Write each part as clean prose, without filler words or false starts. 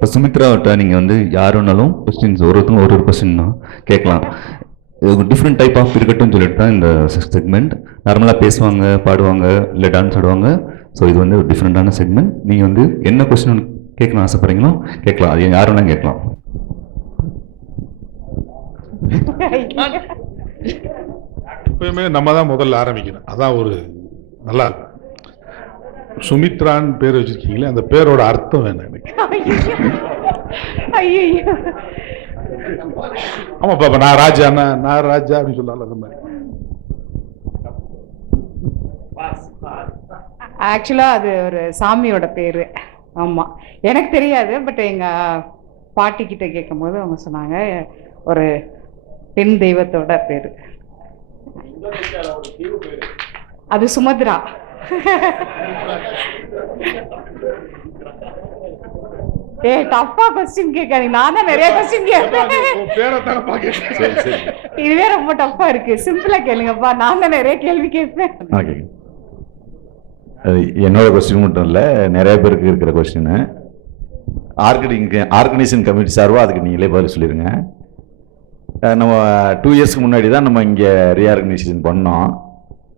இப்போ சுமித்ராவிட்ட நீங்கள் வந்து யார் வேணாலும் கொஸ்டின்ஸ் ஒருத்தவங்க ஒரு கொஸ்டின் தான் கேட்கலாம். டிஃப்ரெண்ட் டைப் ஆஃப் இருக்கட்டும்னு சொல்லிட்டு தான் இந்த செக்மெண்ட். நார்மலாக பேசுவாங்க, பாடுவாங்க, இல்லை டான்ஸ் ஆடுவாங்க. ஸோ இது வந்து ஒரு டிஃப்ரெண்ட்டான செக்மெண்ட். நீங்கள் வந்து என்ன கொஸ்டின் கேட்கணும் ஆசைப்படுறீங்களோ கேட்கலாம். அது யார் வேணாலும் கேட்கலாம். எப்பயுமே நம்ம தான் முதல்ல ஆரம்பிக்கணும். அதான் ஒரு நல்லா இருக்கும். சுமித்ரான்னு பேர் வச்சிருக்கீங்களே, அந்த பேரோட அர்த்தம் வேணும் எனக்கு. ஆமா பாப்பா, நான் ராஜா, நான் ராஜா அப்படின்னு சொல்லலாம். அந்த மாதிரி ஆக்சுவலா அது ஒரு சாமியோட பேரு. ஆமா, எனக்கு தெரியாது. பட் எங்க பாட்டி கிட்ட கேட்கும் போது அவங்க சொன்னாங்க ஒரு பெண் தெய்வத்தோட பேரு. அது சுமத்ரா. டஃப்பா கொஸ்டின் கேட்காதீங்க. நான் தான் நிறைய கொஸ்டின் கேட்பேன். இதுவே ரொம்ப டஃப்பா இருக்கு. சிம்பிளா கேளுங்கப்பா. நான் தான் நிறைய கேள்வி கேட்பேன். ஓகே, என்னோட கொஸ்டின் மட்டும் இல்லை, நிறைய பேருக்கு இருக்கிற கொஸ்டின். ஆர்கனைசேஷன் கமிட்டி சார்பாக அதுக்கு நீங்களே பதில் சொல்லிடுங்க. நம்ம 2 இயர்ஸ்க்கு முன்னாடி தான் நம்ம இங்கே ரீஆர்கனைசேஷன் பண்ணோம்.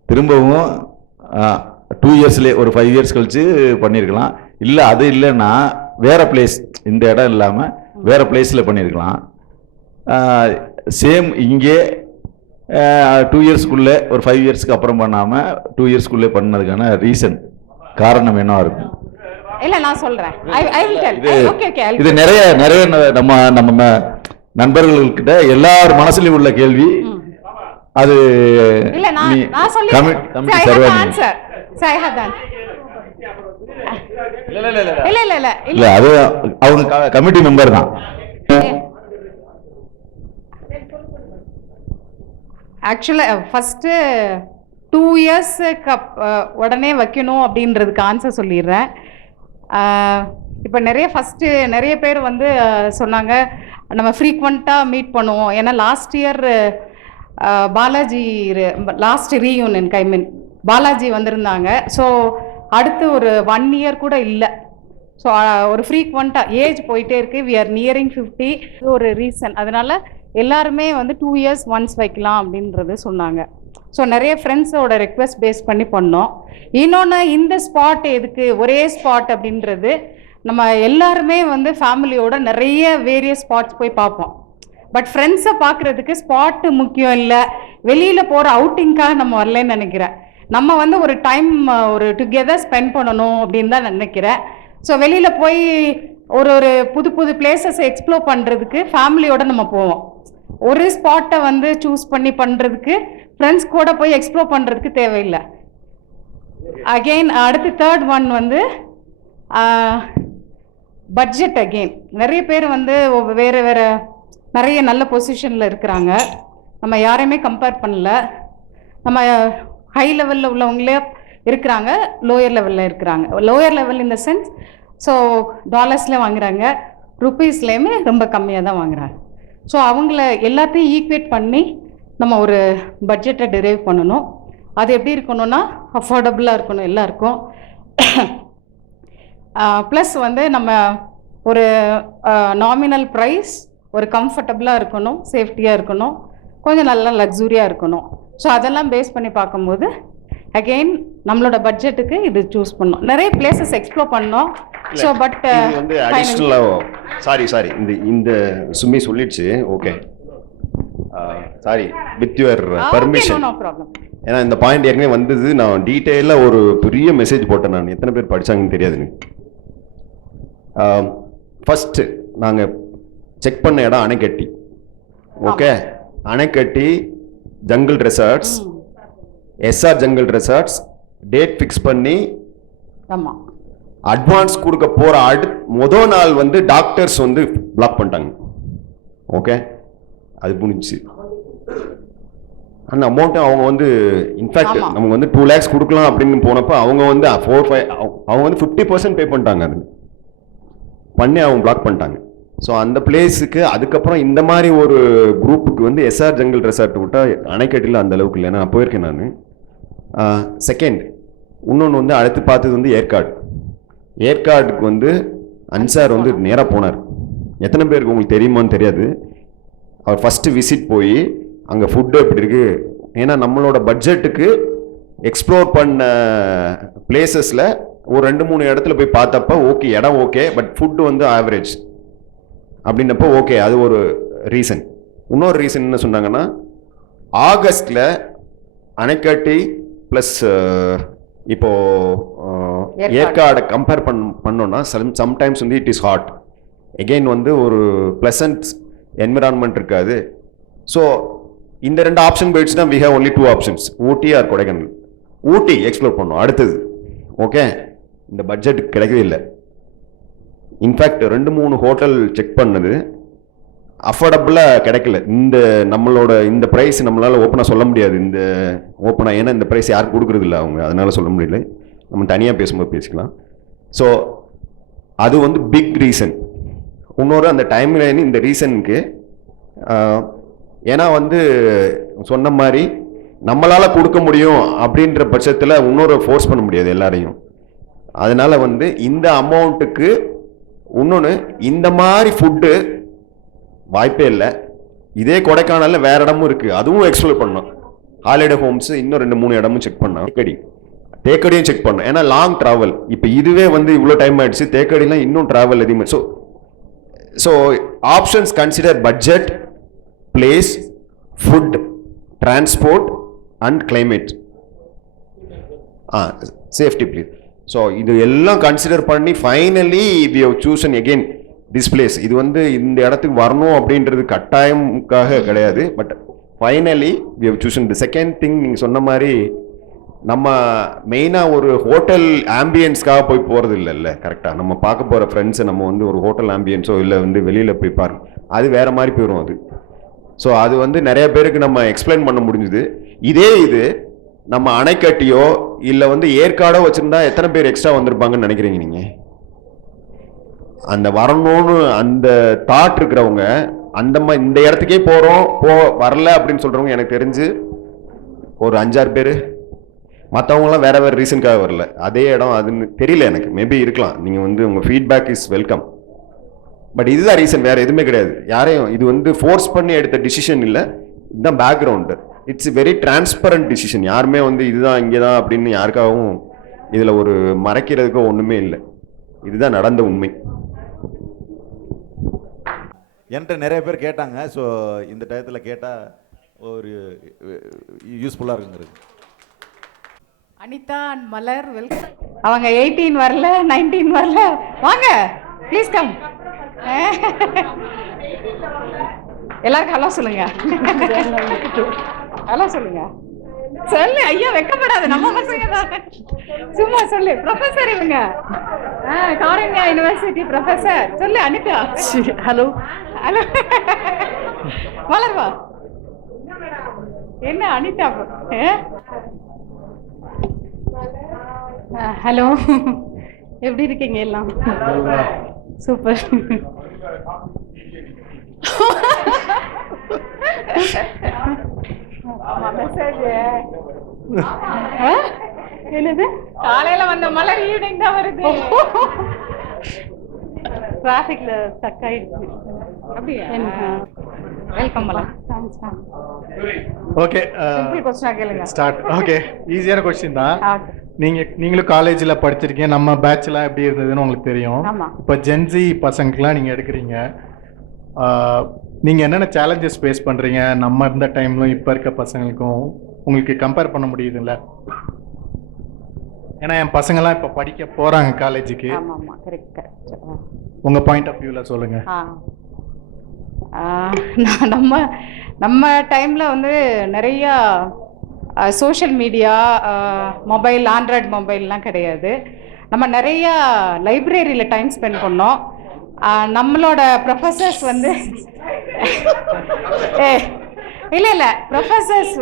திரும்பவும் 2 இயர்ஸ்லேயே ஒரு 5 இயர்ஸ் கழிச்சு பண்ணியிருக்கலாம். இல்லை அது இல்லைன்னா வேறு பிளேஸ், இந்த இடம் இல்லாமல் வேறு பிளேஸில் பண்ணியிருக்கலாம். சேம் இங்கே 2 இயர்ஸ்க்குள்ளே ஒரு 5 இயர்ஸ்க்கு அப்புறம் பண்ணாமல் 2 இயர்ஸ்க்குள்ளே பண்ணதுக்கான ரீசன், காரணம் என்ன இருக்கும்? இல்ல நான் சொல்றேன். இது நிறைய நம்ம நண்பர்கள்கிட்ட எல்லார் மனசுலயும் உள்ள கேள்வி. அது இல்ல நான் சொல்றேன். இல்ல அது அவங்க கமிட்டி மெம்பர் தான். ஆக்சுவலா ஃபர்ஸ்ட் 2 இயர்ஸ் உடனே வைக்கணும் அப்படின்றதுக்கு ஆன்சர் சொல்லிடுறேன். இப்போ நிறைய பேர் வந்து சொன்னாங்க நம்ம ஃப்ரீக்வெண்ட்டாக மீட் பண்ணுவோம். ஏன்னா last year Balaji last reunion Balaji வந்திருந்தாங்க. ஸோ அடுத்து ஒரு 1 இயர் கூட இல்லை. ஸோ ஒரு ஃப்ரீக்வெண்ட்டாக ஏஜ் போயிட்டே இருக்கு. We are nearing 50. இது ஒரு ரீசன். அதனால எல்லாருமே வந்து 2 இயர்ஸ் ஒன்ஸ் வைக்கலாம் அப்படின்றது சொன்னாங்க. ஸோ நிறைய ஃப்ரெண்ட்ஸோட ரெக்வெஸ்ட் பேஸ் பண்ணி பண்ணோம். இன்னொன்று, இந்த ஸ்பாட் எதுக்கு ஒரே ஸ்பாட் அப்படின்றது, நம்ம எல்லாருமே வந்து ஃபேமிலியோட நிறைய வேரியஸ் ஸ்பாட்ஸ் போய் பார்ப்போம். பட் ஃப்ரெண்ட்ஸை பார்க்குறதுக்கு ஸ்பாட்டு முக்கியம் இல்லை. வெளியில் போகிற அவுட்டிங்காக நம்ம வரலன்னு நினைக்கிறேன். நம்ம வந்து ஒரு டைம் ஒரு டுகெதர் ஸ்பெண்ட் பண்ணணும் அப்படின்னு தான் நினைக்கிறேன். ஸோ வெளியில் போய் ஒரு புது பிளேசஸை எக்ஸ்ப்ளோர் பண்ணுறதுக்கு ஃபேமிலியோடு நம்ம போவோம். ஒரு ஸ்பாட்டை வந்து சூஸ் பண்ணி பண்ணுறதுக்கு ஃப்ரெண்ட்ஸ் கூட போய் எக்ஸ்ப்ளோர் பண்ணுறதுக்கு தேவையில்லை. அகெயின் அடுத்து தேர்ட் ஒன் வந்து பட்ஜெட். அகெயின் நிறைய பேர் வந்து வேறு நிறைய நல்ல பொசிஷனில் இருக்கிறாங்க. நம்ம யாரையுமே கம்பேர் பண்ணல. நம்ம ஹை லெவலில் உள்ளவங்களே இருக்கிறாங்க, லோயர் லெவலில் இருக்கிறாங்க. லோயர் லெவல் இந்த சென்ஸ், ஸோ டாலர்ஸில் வாங்குறாங்க, ருப்பீஸ்லேயுமே ரொம்ப கம்மியாக தான் வாங்குறாங்க. ஸோ அவங்கள எல்லாத்தையும் ஈக்குவேட் பண்ணி நம்ம ஒரு பட்ஜெட்டை டிரைவ் பண்ணணும். அது எப்படி இருக்கணும்னா அஃபோர்டபுளாக இருக்கணும் எல்லாருக்கும். ப்ளஸ் வந்து நம்ம ஒரு நாமினல் ப்ரைஸ், ஒரு கம்ஃபர்டபுளாக இருக்கணும், சேஃப்டியாக இருக்கணும், கொஞ்சம் நல்லா லக்ஸுரியாக இருக்கணும். ஸோ அதெல்லாம் பேஸ் பண்ணி பார்க்கும்போது அகெயின் நம்மளோட பட்ஜெட்டுக்கு இது சூஸ் பண்ணோம். நிறைய பிளேசஸ் எக்ஸ்ப்ளோர் பண்ணோம். ஸோ பட் வந்து அடிஷ்னலாக சாரி இந்த சுமி சொல்லிடுச்சு. Okay, sorry, with your permission. No problem. ஏன்னா இந்த பாயிண்ட் ஏற்கனவே வந்தது. நான் டீட்டெயிலாக ஒரு பெரிய மெசேஜ் போட்டேன். நான் எத்தனை பேர் படித்தாங்கன்னு தெரியாது எனக்கு. ஃபஸ்ட்டு நாங்கள் செக் பண்ண இடம் Anaikatti. Okay, Anaikatti jungle resorts, SR jungle resorts date fix பண்ணி அட்வான்ஸ் கொடுக்க போகிற முதல் நாள் வந்து டாக்டர்ஸ் வந்து பிளாக் பண்ணிட்டாங்க. ஓகே, அது புரிஞ்சிச்சு. அந்த அமௌண்ட்டை அவங்க வந்து இன்ஃபேக்ட் நமக்கு வந்து 2 lakhs கொடுக்கலாம் அப்படின்னு போனப்போ அவங்க வந்து 4-5 அவங்க வந்து 50% பே பண்ணிட்டாங்க. அது பண்ணி அவங்க பிளாக் பண்ணிட்டாங்க. ஸோ அந்த பிளேஸுக்கு அதுக்கப்புறம் இந்த மாதிரி ஒரு குரூப்புக்கு வந்து எஸ்ஆர் ஜங்கிள் ரெசார்ட் விட்டால் அணைக்கட்டியில் அந்த அளவுக்கு இல்லை. நான் போயிருக்கேன் நான். செகண்ட் இன்னொன்று வந்து அடுத்து பார்த்தது வந்து ஏற்காடுக்கு வந்து அன்சார் வந்து நேராக போனார். எத்தனை பேருக்கு உங்களுக்கு தெரியுமான்னு தெரியாது. அவர் ஃபஸ்ட்டு விசிட் போய் அங்கே ஃபுட்டு எப்படி இருக்குது, ஏன்னா நம்மளோட பட்ஜெட்டுக்கு எக்ஸ்ப்ளோர் பண்ண பிளேசஸில் ஒரு 2-3 இடத்துல போய் பார்த்தப்ப ஓகே, இடம் ஓகே, பட் ஃபுட்டு வந்து ஆவரேஜ் அப்படின்னப்போ ஓகே, அது ஒரு ரீசன். இன்னொரு ரீசன் என்ன சொன்னாங்கன்னா, ஆகஸ்டில் அணைக்கட்டி ப்ளஸ் இப்போது ஏற்காடை கம்பேர் பண்ணோன்னா சம்டைம்ஸ் வந்து இட் இஸ் ஹாட், எகெயின் வந்து ஒரு ப்ளசன்ட் என்விரான்மெண்ட் இருக்காது. ஸோ இந்த 2 ஆப்ஷன் போயிடுச்சுன்னா we have only 2 options, Ooty or Kodaikanal. Ooty explore பண்ணோம் அடுத்தது. ஓகே, இந்த பட்ஜெட் கிடைக்கவே இல்லை. இன்ஃபேக்ட் 2-3 ஹோட்டல் செக் பண்ணது அஃபோர்டபுளாக கிடைக்கல. இந்த நம்மளோட இந்த ப்ரைஸ் நம்மளால் ஓப்பனாக சொல்ல முடியாது. இந்த ஓப்பனாக ஏன்னா இந்த ப்ரைஸ் யாரும் கொடுக்குறது இல்லை அவங்க, அதனால சொல்ல முடியல. நம்ம தனியாக பேசும்போது பேசிக்கலாம். ஸோ அது வந்து பிக் ரீசன். இன்னொரு அந்த டைம் லைன் இந்த ரீசனுக்கு, ஏன்னா வந்து சொன்ன மாதிரி நம்மளால் கொடுக்க முடியும் அப்படின்ற பட்சத்தில் இன்னொரு ஃபோர்ஸ் பண்ண முடியாது எல்லாரையும். அதனால வந்து இந்த அமௌண்ட்டுக்கு இன்னொன்று இந்த மாதிரி ஃபுட்டு வாய்ப்பே இல்லை. இதே கொடைக்கானலில் வேற இடமும் இருக்குது, அதுவும் எக்ஸ்ப்ளோர் பண்ணோம். ஹாலிடே ஹோம்ஸ் இன்னும் 2-3 இடமும் செக் பண்ணோம். தேக்கடியும் செக் பண்ணோம், ஏன்னா லாங் ட்ராவல். இப்போ இதுவே வந்து இவ்வளோ டைம் ஆயிடுச்சு, தேக்கடிலாம் இன்னும் ட்ராவல் அதிகமாக. So options consider budget, place, food, transport and climate, safety please. So இது எல்லாம் கன்சிடர் பண்ணி finally we have chosen again this place. இது வந்து இந்த இடத்துக்கு வரணும் அப்படின்றது கட்டாயமுக்காக கிடையாது, but finally we have chosen. The second thing, நீங்கள் சொன்ன மாதிரி நம்ம மெயினாக ஒரு ஹோட்டல் ஆம்பியன்ஸ்க்காக போய் போகிறது இல்லைல்ல. கரெக்டாக நம்ம பார்க்க போகிற ஃப்ரெண்ட்ஸை நம்ம வந்து ஒரு ஹோட்டல் ஆம்பியன்ஸோ இல்லை வந்து வெளியில் போய் பாருங்க, அது வேறு மாதிரி போயிடும் அது. ஸோ அது வந்து நிறைய பேருக்கு நம்ம எக்ஸ்பிளைன் பண்ண முடிஞ்சுது. இதே இது நம்ம அணைக்கட்டியோ இல்லை வந்து ஏற்காடோ வச்சுருந்தா எத்தனை பேர் எக்ஸ்ட்ரா வந்திருப்பாங்கன்னு நினைக்கிறீங்க நீங்கள்? அந்த வரணும்னு அந்த தாட் இருக்கிறவங்க, அந்த மாதிரி இந்த இடத்துக்கே போகிறோம் வரல அப்படின்னு சொல்கிறவங்க எனக்கு தெரிஞ்சு ஒரு 5-6 பேர். மற்றவங்களாம் வேறு வேறு ரீசனுக்காக வரல. அதே இடம் அதுன்னு தெரியல எனக்கு, மேபி இருக்கலாம். நீங்கள் வந்து உங்கள் ஃபீட்பேக் இஸ் வெல்கம். பட் இதுதான் ரீசன், வேறு எதுவுமே கிடையாது. யாரையும் இது வந்து ஃபோர்ஸ் பண்ணி எடுத்த டிசிஷன் இல்லை, இதுதான் background. It's very transparent decision. யாருமே வந்து இதுதான் இங்கே தான் அப்படின்னு யாருக்காகவும் இதில் ஒரு மறைக்கிறதுக்கோ ஒன்றுமே இல்லை. இதுதான் நடந்த உண்மை. என்கிட்ட நிறைய பேர் கேட்டாங்க. ஸோ இந்த டயத்தில் கேட்டால் ஒரு யூஸ்ஃபுல்லாக இருக்குங்கிறது. Anitha and Malar welcome. அவங்க 18 வரல, 19 வரல. வாங்க ப்ளீஸ் கம். எல்லாருக்கும் ஹலோ சொல்லுங்க. ஹலோ சொல்லுங்க. சொல்லு ஐயா, வெக்கப்படாது, நம்ம பசங்க தான். சும்மா சொல்லு. ப்ரொஃபஸர் இவங்க, காரண்யா யூனிவர்சிட்டி ப்ரொஃபஸர். சொல்லு அனிதா. Hello hello. மலர்வா என்ன அனிதா? ஹலோ, எப்படி இருக்கீங்க எல்லாம்? சூப்பர். என்னது காலையில வந்த மலர் ஈவினிங் தான் வருது. டிராஃபிக்ல ஸ்டக் ஆயிடுச்சு. அப்படியே welcome Malar. Thanks ma'am. Okay, simple question கேளுங்க. ஸ்டார்ட். ஓகே, ஈஸியான क्वेश्चन தான். நீங்களும் காலேஜில் படிச்சிருக்கீங்க, நம்ம பேட்ச்லாம் எப்படி இருந்ததுன்னு உங்களுக்கு தெரியும். இப்போ ஜென்சி பசங்களுக்குலாம் நீங்கள் எடுக்கிறீங்க, நீங்கள் என்னென்ன சேலஞ்சஸ் ஃபேஸ் பண்ணுறீங்க? நம்ம இருந்த டைம்லும் இப்போ இருக்க பசங்களுக்கும் உங்களுக்கு கம்பேர் பண்ண முடியுதுல்ல? ஏன்னா என் பசங்கள்லாம் இப்போ படிக்க போகிறாங்க காலேஜுக்கு. உங்கள் பாயிண்ட் ஆஃப் வியூவில் சொல்லுங்கள். நம்ம டைமில் வந்து நிறையா சோஷியல் மீடியா, மொபைல், ஆண்ட்ராய்டு மொபைல்லாம் கிடையாது. நம்ம நிறையா லைப்ரரியில் டைம் ஸ்பெண்ட் பண்ணோம். நம்மளோட ப்ரொஃபஸர்ஸ் வந்து இல்லை ப்ரொஃபஸர்ஸ்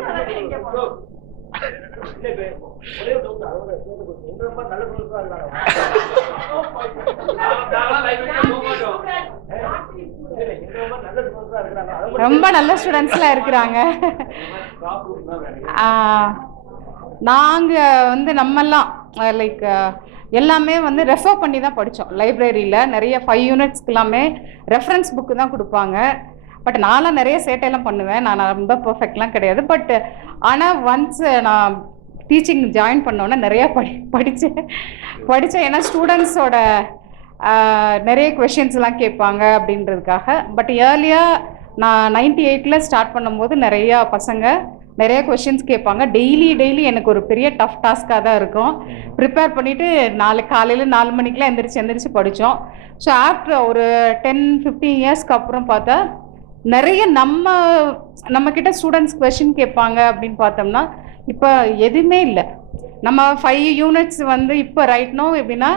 ரொம்ப நல்ல ஸ்டூடெண்ட்ஸ்லாம் இருக்கிறாங்க. நாங்கள் வந்து நம்மெல்லாம் லைக் எல்லாமே வந்து ரெஃபர் பண்ணி தான் படித்தோம். லைப்ரரியில் நிறைய 5 யூனிட்ஸ்க்கு எல்லாமே ரெஃபரன்ஸ் புக்கு தான் கொடுப்பாங்க. பட் நான்லாம் நிறைய சேட்டையெல்லாம் பண்ணுவேன். நான் ரொம்ப பர்ஃபெக்ட்லாம் கிடையாது. பட் ஆனால் ஒன்ஸ் நான் டீச்சிங் ஜாயின் பண்ணோன்னே நிறையா படித்தேன். ஏன்னா ஸ்டூடெண்ட்ஸோட நிறைய கொஷின்ஸ்லாம் கேட்பாங்க அப்படின்றதுக்காக. பட் ஏர்லியாக நான் 98 ஸ்டார்ட் பண்ணும்போது நிறையா பசங்க நிறைய கொஷின்ஸ் கேட்பாங்க. டெய்லி எனக்கு ஒரு பெரிய டஃப் டாஸ்க்காக தான் இருக்கும். ப்ரிப்பேர் பண்ணிவிட்டு காலையில் 4 மணிக்கெலாம் எந்திரிச்சு படித்தோம். ஸோ ஆஃப்டர் ஒரு 10-15 இயர்ஸ்க்கு அப்புறம் பார்த்தா நிறைய நம்மக்கிட்ட ஸ்டூடெண்ட்ஸ் கொஷின் கேட்பாங்க அப்படின்னு பார்த்தோம்னா இப்போ எதுவுமே இல்லை. நம்ம 5 யூனிட்ஸ் வந்து இப்போ ரைட் நோ எப்படின்னா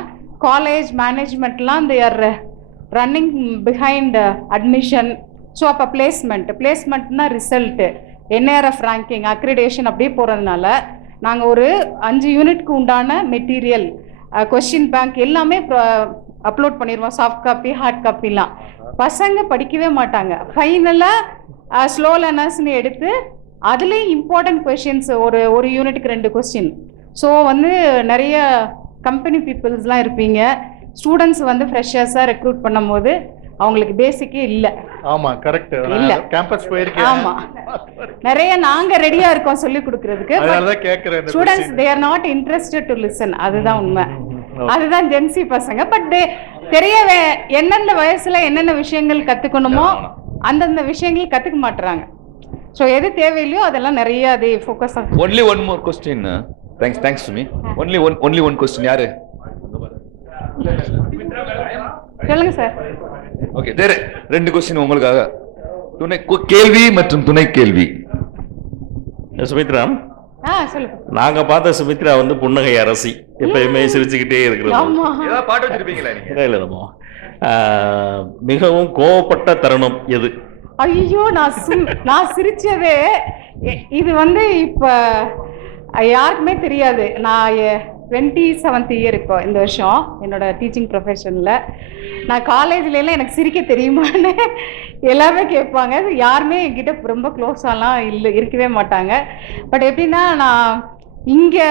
காலேஜ் மேனேஜ்மெண்ட்லாம் they are running behind admission. So அப்போ பிளேஸ்மெண்ட்னா ரிசல்ட்டு, NRF ரேங்கிங், அக்ரிடேஷன் அப்படியே போகிறதுனால நாங்கள் ஒரு 5 யூனிட்க்கு உண்டான மெட்டீரியல், கொஸ்டின் பேங்க் எல்லாமே அப்லோட் பண்ணிடுவோம். சாஃப்ட் காப்பி, ஹார்ட் காப்பிலாம். பசங்க படிக்கவே மாட்டாங்க. ஃபைனலாக ஸ்லோ லேர்னர்ஸ்னு எடுத்து அதுலேயும் இம்பார்ட்டன்ட் கொஷின்ஸ் ஒரு யூனிட்டுக்கு 2 கொஸ்டின். ஸோ வந்து நிறைய கம்பெனி பீப்புள்ஸ்லாம் இருப்பீங்க. ஸ்டூடெண்ட்ஸ் வந்து ஃப்ரெஷர்ஸாக ரெக்ரூட் பண்ணும்போது அவங்களுக்கு பேசிக்கே இல்லை. ஆமாம், கரெக்ட். இல்லை, கேம்பஸ் போயிருக்கேன். ஆமாம், நிறைய நாங்கள் ரெடியாக இருக்கோம் சொல்லி கொடுக்கறதுக்கு. Students they are not interested to listen. அதுதான் உண்மை. அதுதான் ஜென்சி பசங்க. பட் தெரிய எந்தெந்த வயசுல என்னென்ன விஷயங்கள் கற்றுக்கணுமோ அந்தந்த விஷயங்கள் கற்றுக்க மாட்டுறாங்க. ஸோ எது தேவையில்லையோ அதெல்லாம் நிறைய அதை ஃபோக்கஸ் ஆகும். Only one more question. Thanks Sumi. Only one question. யாரு சொல்லுங்க சார். ஓகே, 2 கொஸ்டின் உங்களுக்காக. துணை கேள்வி மற்றும் துணை கேள்வி. சுமித்ரா, சொல்லுங்க. நாங்க பார்த்த சுமித்ரா வந்து புன்னகை அரசி, எப்பயுமே சிரிச்சுக்கிட்டே இருக்கிறது. ஏதாவது பாட்டு வச்சிருப்பீங்களா நீங்க? இல்ல, மிகவும் கோவப்பட்ட தருணம் எது? ஐயோ, நான் சிரிச்சதே இது வந்து இப்ப யாருக்குமே தெரியாது. நான் 27th இயர் இப்போ இந்த வருஷம் என்னோட டீச்சிங் ப்ரொஃபஷனில். நான் காலேஜ்லாம் எனக்கு சிரிக்க தெரியுமான்னு எல்லாமே கேட்பாங்க. யாருமே என்கிட்ட ரொம்ப க்ளோஸாலாம் இருக்கவே மாட்டாங்க. பட் எப்படின்னா நான் இங்கே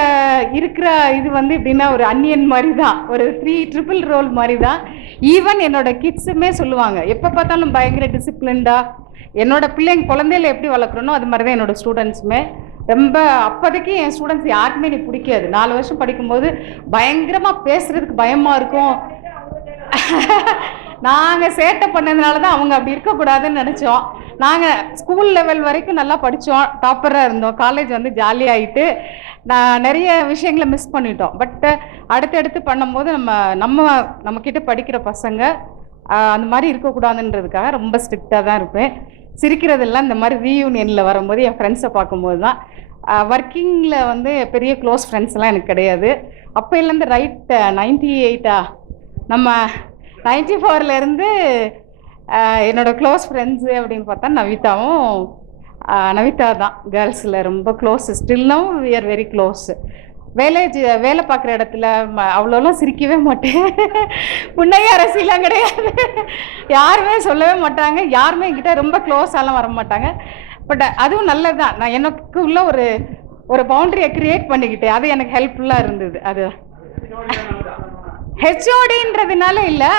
இருக்கிற இது வந்து எப்படின்னா ஒரு அன்னியன் மாதிரி தான், ஒரு 3 ரோல் மாதிரி தான். ஈவன் என்னோட கிட்ஸுமே சொல்லுவாங்க, எப்போ பார்த்தாலும் பயங்கர டிசிப்ளின்டாக. என்னோட குழந்தையில எப்படி வளர்க்குறனோ அது மாதிரி தான் என்னோட ஸ்டூடெண்ட்ஸுமே. ரொம்ப அப்போதைக்கு என் ஸ்டூடெண்ட்ஸ் யாருக்குமே எனக்கு பிடிக்காது. 4 வருஷம் படிக்கும்போது பயங்கரமாக பேசுறதுக்கு பயமாக இருக்கும். நாங்கள் சேட்டை பண்ணதுனால தான் அவங்க அப்படி இருக்கக்கூடாதுன்னு நினச்சோம். நாங்கள் ஸ்கூல் லெவல் வரைக்கும் நல்லா படித்தோம், டாப்பராக இருந்தோம். காலேஜ் வந்து ஜாலியாகிட்டு நான் நிறைய விஷயங்களை மிஸ் பண்ணிட்டோம். பட் அடுத்தடுத்து பண்ணும்போது நம்மக்கிட்ட படிக்கிற பசங்க அந்த மாதிரி இருக்கக்கூடாதுன்றதுக்காக ரொம்ப ஸ்ட்ரிக்டாக தான் இருப்பேன். சிரிக்கிறதெல்லாம் இந்த மாதிரி ரீயூனியனில் வரும்போது என் ஃப்ரெண்ட்ஸை பார்க்கும்போது தான். ஒர்க்கிங்கில் வந்து பெரிய க்ளோஸ் ஃப்ரெண்ட்ஸ்லாம் எனக்கு கிடையாது. அப்போலேருந்து ரைட் 98 நம்ம 94லேருந்து என்னோடய க்ளோஸ் ஃப்ரெண்ட்ஸு அப்படின்னு பார்த்தா நவிதா தான். கேர்ள்ஸில் ரொம்ப close. Still now we are very close. வேலை பார்க்குற இடத்துல அவ்வளோலாம் சிரிக்கவே மாட்டேன். புன்னகை அரசியலாம் கிடையாது. யாருமே சொல்லவே மாட்டாங்க. யாருமே என்கிட்ட ரொம்ப க்ளோஸாலாம் வர மாட்டாங்க. பட் அதுவும் நல்லது தான். நான் எனக்கு உள்ள ஒரு பவுண்டரியை க்ரியேட் பண்ணிக்கிட்டேன். அது எனக்கு ஹெல்ப்ஃபுல்லாக இருந்தது. அது ஹெச்ஓடின்றதுனால இல்லை,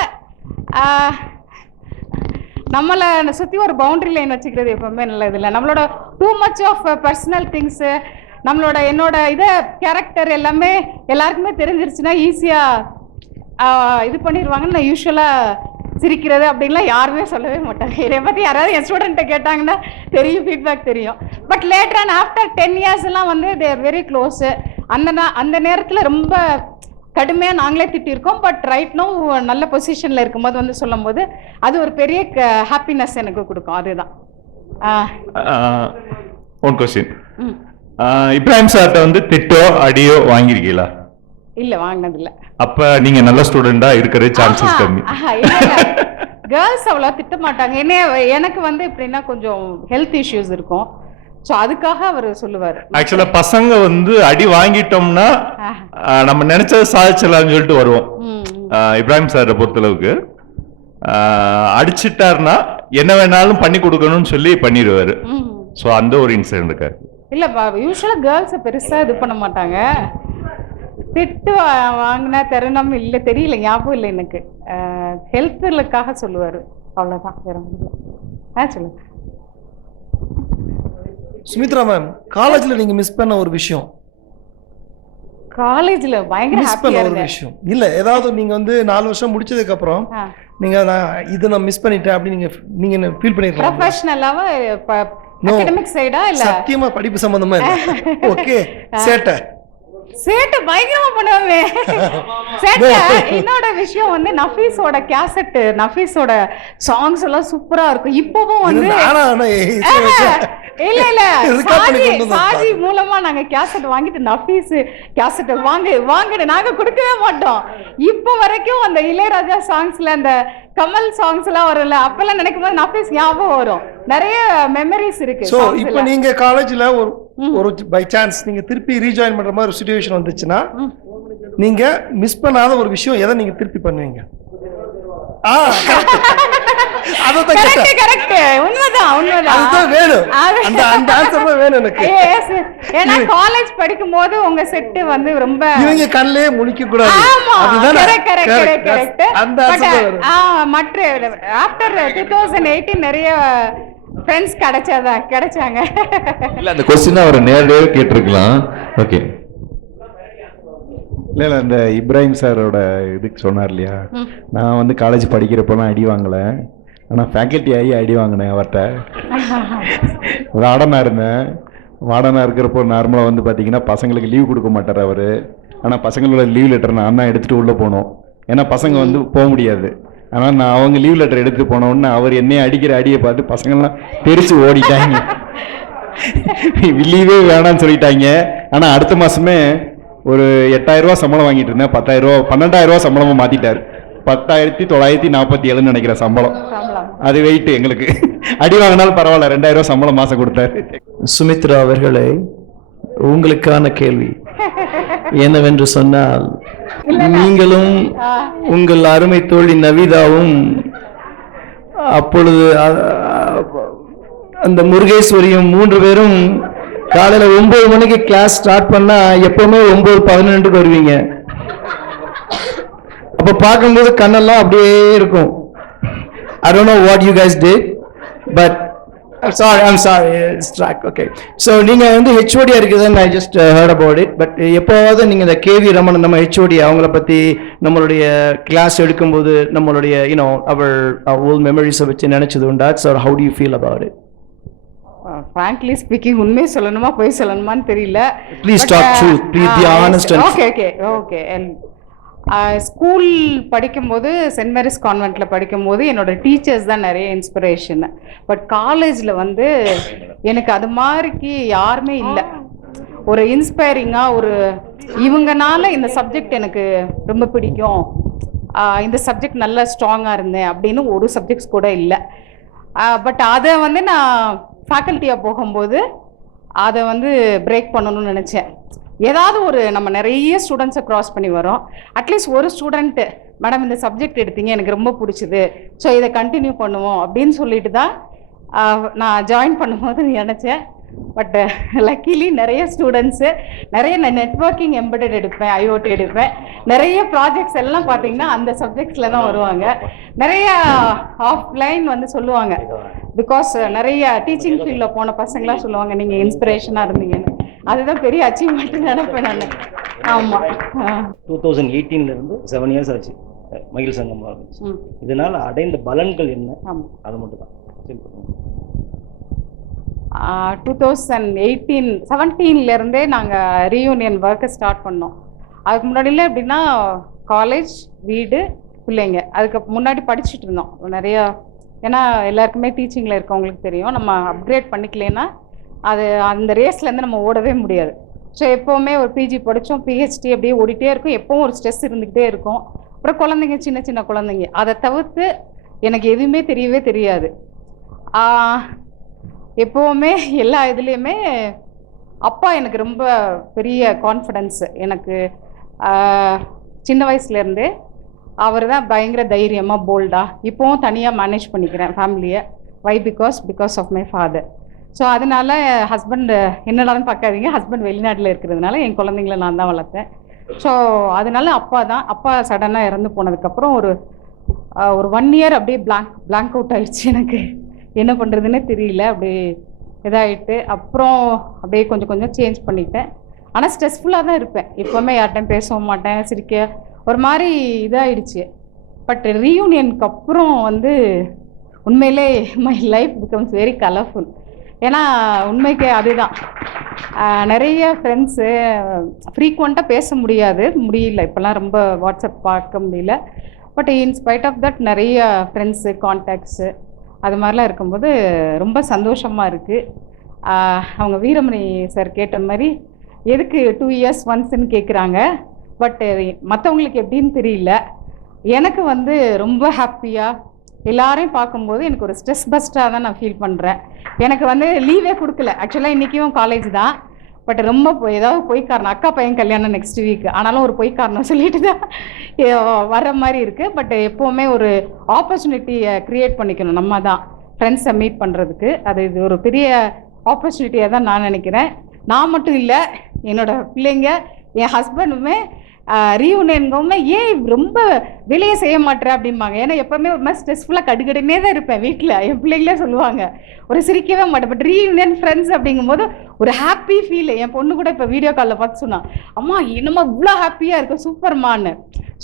நம்மளை சுற்றி ஒரு பவுண்டரி லைன் வச்சுக்கிறது எப்பவுமே நல்லது இல்லை. நம்மளோட too much of personal things, என்னோட கேரக்டர் எல்லாமே எல்லாருக்குமே தெரிஞ்சிருச்சுன்னா ஈஸியாக இது பண்ணிடுவாங்கன்னு நான் யூஸ்வலாக சிரிக்கிறது அப்படின்லாம் யாருமே சொல்லவே மாட்டாங்க. இதை பற்றி யாராவது என் ஸ்டூடெண்ட்டை கேட்டாங்கன்னா தெரியும், ஃபீட்பேக் தெரியும். But later and after 10 years எல்லாம் வந்து தே ஆர் வெரி க்ளோஸு. அந்த நேரத்தில் ரொம்ப கடுமையாக நாங்களே திட்டிருக்கோம். பட் ரைட் நோ நல்ல பொசிஷனில் இருக்கும்போது வந்து சொல்லும் போது அது ஒரு பெரிய ஹாப்பினஸ் எனக்கு கொடுக்கும். அதுதான். One question. இப்ராஹிம் சார்ட்ட வந்து திட்டோ அடியோ வாங்கியிருக்கீங்களா? இல்ல, வாங்கினதில்ல. அப்ப நீங்க நல்ல ஸ்டூடெண்டா இருக்கிற சான்சஸ் கம்மி. கேர்ள்ஸ் அவ்வளோ திட்ட மாட்டாங்க. எனக்கு வந்து எப்படின்னா கொஞ்சம் ஹெல்த் இஷ்யூஸ் இருக்கும். ஸோ அதுக்காக அவர் சொல்லுவார். ஆக்சுவலா பசங்க வந்து அடி வாங்கிட்டோம்னா நம்ம நினைச்சதை சாதிச்சிடலாம்னு சொல்லிட்டு வருவோம். இப்ராஹிம் சாரை பொறுத்தளவுக்கு அடிச்சிட்டாருன்னா என்ன வேணாலும் பண்ணி கொடுக்கணும்னு சொல்லி பண்ணிடுவாரு. ஸோ அந்த ஒரு இன்சிடென்ட் இருக்காரு. இல்ல, யூஸ்வலா கேர்ள்ஸை பெருசா இது பண்ண மாட்டாங்க. திட்டு வாங்கின தருணம் இல்லை, தெரியல, ஞாபகம் இல்லை எனக்கு. ஹெல்த்துக்காக சொல்லுவார், அவ்வளோதான், வேற ஒன்றும் இல்லை. சொல்லுங்க. சுமித்ரா மேம், காலேஜ்ல நீங்க மிஸ் பண்ண ஒரு விஷயம், காலேஜ்ல பயங்கர மிஸ் பண்ண ஹாப்பியா ஒரு இருந்தேன். விஷயம் இல்ல, ஏதாவது நீங்க வந்து 4 வருஷம் முடிச்சதுக்கு அப்புறம் நீங்க நான் மிஸ் பண்ணிட்டேன் அப்படி நீங்க என்ன ஃபீல் பண்ணிருக்கலாம்? ப்ரொஃபஷனலாவா அகாடமிக் சைடா இல்ல சத்தியமா படிப்பு சம்பந்தமா இல்ல. ஓகே, சேட்டை பயங்கரமா பண்ணுவாங்க. சேட்டை என்னோட விஷயம் வந்து நஃபீஸோட கேசட், நஃபீஸோட சாங்ஸ் எல்லாம் சூப்பரா இருக்கும். இப்பவும் வந்து இல்ல சாஜி மூலமா நாங்க கேசட் வாங்கிட்டு நஃபீஸ் கேசட் வாங்கிட்டு நாங்க கொடுக்கவே மாட்டோம். இப்ப வரைக்கும் அந்த இளையராஜா சாங்ஸ்ல அந்த கமல் சாங்ஸ் எல்லாம் வரும்ல, அப்பெல்லாம் நினைக்கும் போது நஃபீஸ் ஞாபகம் வரும். நிறைய மெமரிஸ் இருக்கு. சோ இப்போ நீங்க காலேஜ்ல ஒரு பை சான்ஸ் நீங்க திருப்பி ரீஜாயின் பண்ற மாதிரி ஒரு சிச்சுவேஷன் வந்துச்சுன்னா நீங்க மிஸ் பண்ணாத ஒரு விஷயம் எதை நீங்க திருப்பி பண்ணுவீங்க? காலேஜ் படிக்கும் போது உங்க செட் வந்து ரொம்ப இவங்க கண்ணிலே முழிக்க கூடாது. மற்ற ஆஃப்டர் 2018 நிறைய ஃப்ரெண்ட்ஸ் கிடைச்சாங்க. இல்ல அந்த क्वेश्चन அவர் நேரடியாக கேட்டிருக்கலாம். ஓகே. இல்லை அந்த இப்ராஹிம் சாரோட இதுக்கு சொன்னார் இல்லையா, நான் வந்து காலேஜ் படிக்கிறப்போலாம் அடி வாங்கலை, ஆனால் ஃபேக்கல்ட்டி ஆகி அடி வாங்கினேன் அவர்கிட்ட. வார்டனாக இருந்தேன். வார்டனாக இருக்கிறப்போ நார்மலாக வந்து பார்த்தீங்கன்னா பசங்களுக்கு லீவ் கொடுக்க மாட்டார் அவர். ஆனால் பசங்களோட லீவ் லெட்டர் நான் தான் எடுத்துகிட்டு உள்ளே போனோம். ஏன்னா பசங்க வந்து போக முடியாது. ஆனால் நான் அவங்க லீவ் லெட்டர் எடுத்துகிட்டு போனோன்னு அவர் என்னையே அடிக்கிற அடியை பார்த்து பசங்கள்லாம் தெரிச்சு ஓடிட்டாங்க. லீவே வேணான்னு சொல்லிட்டாங்க. ஆனால் அடுத்த மாதமே ஒரு 8000 ரூபா சம்பளம் வாங்கிட்டு இருந்தேன். 12,000 ரூபா சம்பளமாக மாற்றிட்டார். 10,947 நினைக்கிற சம்பளம். அது வெயிட் எங்களுக்கு. அடி வாங்கினாலும் பரவாயில்ல, 2000 ரூபா சம்பளம் மாசம் கொடுத்தாரு. சுமித்ரா அவர்களே, உங்களுக்கான கேள்வி என்னவென்று சொன்னால், நீங்களும் உங்கள் அருமை தோழி நவிதாவும் அப்பொழுது அந்த முருகேஸ்வரியும் 3 பேரும் காலையில 9 மணிக்கு கிளாஸ் ஸ்டார்ட் பண்ணா எப்பவுமே 9:12 வருவீங்க. அப்ப பார்க்கும்போது கண்ணெல்லாம் அப்படியே இருக்கும். I don't know what you guys did, but I'm sorry, it's track. Okay, so நீங்க வந்து HOD இருக்குதுன்னு I just heard about it, but எப்போவாவது நீங்க இந்த KV ரமணன் நம்ம HOD அவங்கள பத்தி நம்மளுடைய கிளாஸ் எடுக்கும்போது நம்மளுடைய our old memories வச்சு நினைச்சது உண்டா? So how do you feel about it? frankly speaking, உண்மையை சொல்லணுமா போய் சொல்லணுமான்னு தெரியல. Please talk truth, please be honest. Okay. School படிக்கும்போது சென்ட் மேரிஸ் கான்வென்ட்ல படிக்கும்போது என்னோட டீச்சர்ஸ் தான் நிறைய இன்ஸ்பிரேஷன். பட் காலேஜில் வந்து எனக்கு அது மாதிரிக்கு யாருமே இல்லை. ஒரு இன்ஸ்பைரிங்காக ஒரு இவங்கனால இந்த சப்ஜெக்ட் எனக்கு ரொம்ப பிடிக்கும், இந்த சப்ஜெக்ட் நல்லா ஸ்ட்ராங்காக இருந்தேன் அப்படின்னு ஒரு சப்ஜெக்ட்ஸ் கூட இல்லை. பட் அதை வந்து நான் ஃபேக்கல்ட்டியாக போகும்போது அதை வந்து பிரேக் பண்ணணும்னு நினச்சேன். ஏதாவது ஒரு நம்ம நிறைய ஸ்டூடெண்ட்ஸை க்ராஸ் பண்ணி வரோம். அட்லீஸ்ட் ஒரு ஸ்டூடெண்ட்டு, மேடம் இந்த சப்ஜெக்ட் எடுத்தீங்க எனக்கு ரொம்ப பிடிச்சிது, ஸோ இதை கண்டினியூ பண்ணுவோம் அப்படின்னு சொல்லிட்டு தான் நான் ஜாயின் பண்ணும்போது நினச்சேன். பட் லக்கிலி நிறைய ஸ்டூடெண்ட்ஸு, நிறைய நெட்வொர்க்கிங் எம்பெடட் எடுப்பேன், IoT எடுப்பேன், நிறைய ப்ராஜெக்ட்ஸ் எல்லாம் பார்த்தீங்கன்னா அந்த சப்ஜெக்ட்ஸில் தான் வருவாங்க. நிறைய ஆஃப்லைன் வந்து சொல்லுவாங்க. பிகாஸ் நிறைய டீச்சிங் ஃபீல்டில் போன பசங்களாம் சொல்லுவாங்க நீங்கள் இன்ஸ்பிரேஷனாக இருந்தீங்கன்னு. அதுதான் பெரிய அச்சீவ்மெண்ட் நினைப்பேன் நான். ஆமாம், 2018 7 years ஆச்சு மகிழ் சங்கம் ஆரம்பிச்சு. இதனால் அடைந்த பலன்கள் என்ன? அது மட்டும் தான். 2017 நாங்கள் ரீயூனியன் ஒர்க்கை ஸ்டார்ட் பண்ணோம். அதுக்கு முன்னாடியில் எப்படின்னா காலேஜ், வீடு, பிள்ளைங்க. அதுக்கு முன்னாடி படிச்சுட்டு இருந்தோம் நிறையா. ஏன்னா எல்லாருக்குமே டீச்சிங்கில் இருக்கவங்களுக்கு தெரியும், நம்ம அப்கிரேட் பண்ணிக்கலன்னா அது அந்த ரேஸ்லேருந்து நம்ம ஓடவே முடியாது. ஸோ எப்போவுமே ஒரு PG படித்தோம், PhD அப்படியே ஓடிட்டே இருக்கும். எப்போவும் ஒரு ஸ்ட்ரெஸ் இருந்துக்கிட்டே இருக்கும். அப்புறம் குழந்தைங்க, சின்ன சின்ன குழந்தைங்க, அதை தவிர்த்து எனக்கு எதுவுமே தெரியவே தெரியாது. எப்போவுமே எல்லா இதுலேயுமே அப்பா எனக்கு ரொம்ப பெரிய கான்ஃபிடென்ஸு. எனக்கு சின்ன வயசுலேருந்தே அவர் தான் பயங்கர தைரியமாக, போல்டாக. இப்போவும் தனியாக மேனேஜ் பண்ணிக்கிறேன் ஃபேமிலியை. Why? Because of my father. So அதனால ஹஸ்பண்ட் என்னடான்னு பார்க்காதீங்க, ஹஸ்பண்ட் வெளிநாட்டில் இருக்கிறதுனால என் குழந்தைங்கள நான் தான் வளர்த்தேன். ஸோ அதனால அப்பா சடனாக இறந்து போனதுக்கப்புறம் ஒரு 1 இயர் அப்படியே பிளாங்க் அவுட் ஆயிடுச்சு. எனக்கு என்ன பண்ணுறதுன்னே தெரியல. அப்படியே இதாகிட்டு அப்புறம் அப்படியே கொஞ்சம் கொஞ்சம் சேஞ்ச் பண்ணிட்டேன். ஆனால் ஸ்ட்ரெஸ்ஃபுல்லாக தான் இருப்பேன். எப்போவுமே யார்கிட்டையும் பேசவும் மாட்டேன், சிரிக்க ஒரு மாதிரி இதாகிடுச்சு. பட் ரீயூனியனுக்கு அப்புறம் வந்து உண்மையிலே my life becomes very colourful. ஏன்னா உண்மைக்கு அதுதான், நிறைய ஃப்ரெண்ட்ஸு ஃப்ரீக்வெண்ட்டாக பேச முடியல இப்போல்லாம், ரொம்ப வாட்ஸ்அப் பார்க்க முடியல. பட் இன்ஸ்பைட் ஆஃப் தட் நிறைய ஃப்ரெண்ட்ஸு கான்டாக்ட்ஸு அது மாதிரிலாம் இருக்கும்போது ரொம்ப சந்தோஷமாக இருக்குது. அவங்க வீரமணி சார் கேட்ட மாதிரி எதுக்கு 2 இயர்ஸ் ஒன்ஸ்ன்னு கேட்குறாங்க. பட் மற்றவங்களுக்கு எப்படின்னு தெரியல. எனக்கு வந்து ரொம்ப ஹாப்பியாக எல்லாரையும் பார்க்கும்போது எனக்கு ஒரு ஸ்ட்ரெஸ் பஸ்ட்டாக தான் நான் ஃபீல் பண்ணுறேன். எனக்கு வந்து லீவே கொடுக்கல. ஆக்சுவலாக இன்றைக்கும் காலேஜ் தான். பட் ரொம்ப ஏதாவது பொய் காரணம், அக்கா பையன் கல்யாணம் நெக்ஸ்ட் வீக், ஆனாலும் ஒரு பொய் காரணம் சொல்லிட்டு தான் வர்ற மாதிரி இருக்குது. பட் எப்போவுமே ஒரு ஆப்பர்ச்சுனிட்டியை க்ரியேட் பண்ணிக்கணும் நம்ம தான் ஃப்ரெண்ட்ஸை மீட் பண்ணுறதுக்கு. இது ஒரு பெரிய ஆப்பர்ச்சுனிட்டியாக தான் நான் நினைக்கிறேன். நான் மட்டும் இல்லை, என்னோடய பிள்ளைங்க, என் ஹஸ்பண்டுமே ரீயூனியன்கவுமே ஏன் ரொம்ப வெளியே செய்ய மாட்டேன் அப்படிம்பாங்க. ஏன்னா எப்போவுமே ஒரு மாதிரி ஸ்ட்ரெஸ்ஃபுல்லாக கடுகடுனே தான் இருப்பேன் வீட்டில். என் பிள்ளைங்களே சொல்லுவாங்க ஒரு சிரிக்கவே மாட்டேன். பட் ரீயூனியன் ஃப்ரெண்ட்ஸ் அப்படிங்கும்போது ஒரு ஹாப்பி ஃபீல். என் பொண்ணு கூட இப்போ வீடியோ காலில் பார்த்து சொன்னான், அம்மா என்னம்மா இவ்வளோ ஹாப்பியாக இருக்கும் சூப்பர்மான்னு.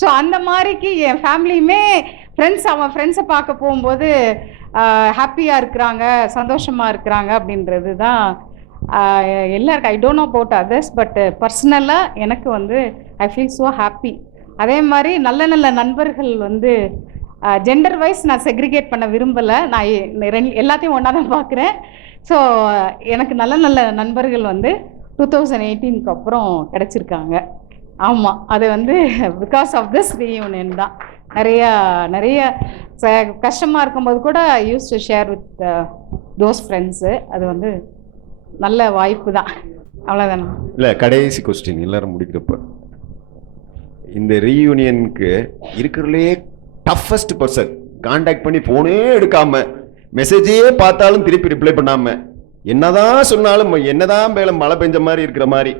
ஸோ அந்த மாதிரிக்கு என் ஃபேமிலியுமே அவன் ஃப்ரெண்ட்ஸை பார்க்க போகும்போது ஹாப்பியாக இருக்கிறாங்க, சந்தோஷமாக இருக்கிறாங்க அப்படின்றது தான் எல்லாருக்கும். I don't know about others, but பர்சனலாக எனக்கு வந்து ஐ ஃபீல் ஸோ ஹாப்பி. அதே மாதிரி நல்ல நல்ல நண்பர்கள் வந்து ஜெண்டர் வைஸ் நான் செக்ரிகேட் பண்ண விரும்பலை. நான் எல்லாத்தையும் ஒன்றா தான் பார்க்குறேன். ஸோ எனக்கு நல்ல நல்ல நண்பர்கள் வந்து 2018க்கு அப்புறம் கிடச்சிருக்காங்க. ஆமாம், அது வந்து பிகாஸ் ஆஃப் திஸ் ரீயூனியன் தான். நிறைய கஷ்டமாக இருக்கும்போது கூட use to share with those friends. அது வந்து நல்ல வாய்ப்பு தான். அவ்வளோதானா? இல்லை, கடைசி கொஸ்டின் எல்லாரும் முடிக்கிறப்ப, இந்த ரீயூனியனுக்கு இருக்கிறதுலே டஃபஸ்ட் பர்சன் கான்டாக்ட் பண்ணி ஃபோனே எடுக்காம, மெசேஜே பார்த்தாலும் திருப்பி ரிப்ளை பண்ணாம, என்னதான் சொன்னாலும் என்னதான் மேல மழை பெஞ்ச மாதிரி இருக்கிற மாதிரி,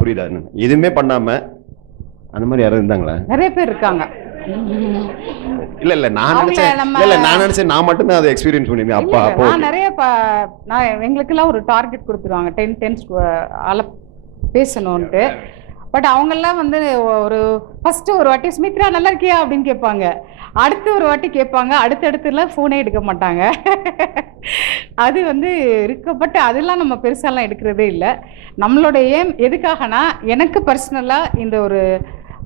புரியுதா, எதுவுமே பண்ணாம அந்த மாதிரி யாரும் இருந்தாங்களா? நிறைய பேர் இருக்காங்க. இல்ல நான் நினைச்சேன் நான் மட்டும் தான் அதை எக்ஸ்பீரியன்ஸ் பண்ணிருக்கேன். அப்பா நிறைய எங்களுக்கெல்லாம் ஒரு டார்கெட் கொடுத்துருவாங்க 10 பேசணும்ட்டு. பட் அவங்கெல்லாம் வந்து ஒரு ஃபஸ்ட்டு ஒரு வாட்டி சுமித்ரா நல்லா இருக்கியா அப்படின்னு கேட்பாங்க. அடுத்து ஒரு வாட்டி கேட்பாங்க, அடுத்தடுத்துலாம் ஃபோனே எடுக்க மாட்டாங்க. அது வந்து இருக்கப்பட்டு அதெல்லாம் நம்ம பெருசாலாம் எடுக்கிறதே இல்லை. நம்மளோட ஏம் எதுக்காகனா, எனக்கு பர்சனலாக இந்த ஒரு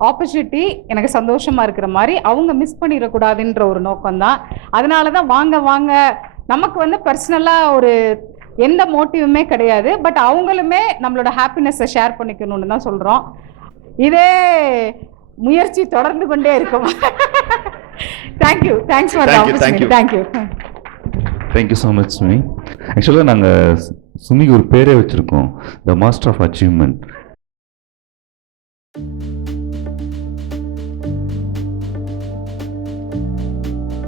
ஆப்பர்ச்சுனிட்டி எனக்கு சந்தோஷமாக இருக்கிற மாதிரி அவங்க மிஸ் பண்ணிடக்கூடாதுன்ற ஒரு நோக்கம்தான். அதனால தான் வாங்க நமக்கு வந்து பர்சனலாக ஒரு எந்த மோட்டிவுமே கிடையாது. பட் அவங்களுமே நம்மளோட ஹாப்பினஸை ஷேர் பண்ணிக்கணும்னு தான் சொல்கிறோம். இதே முயற்சி தொடர்ந்து கொண்டே இருக்கும். Thank you, thanks for the opportunity. Thank you so much Sumi. ஆக்சுவலாக நாங்கள் சுமிக்கு ஒரு பேரே வச்சுருக்கோம், த மாஸ்டர் ஆஃப் அச்சீவ்மெண்ட்.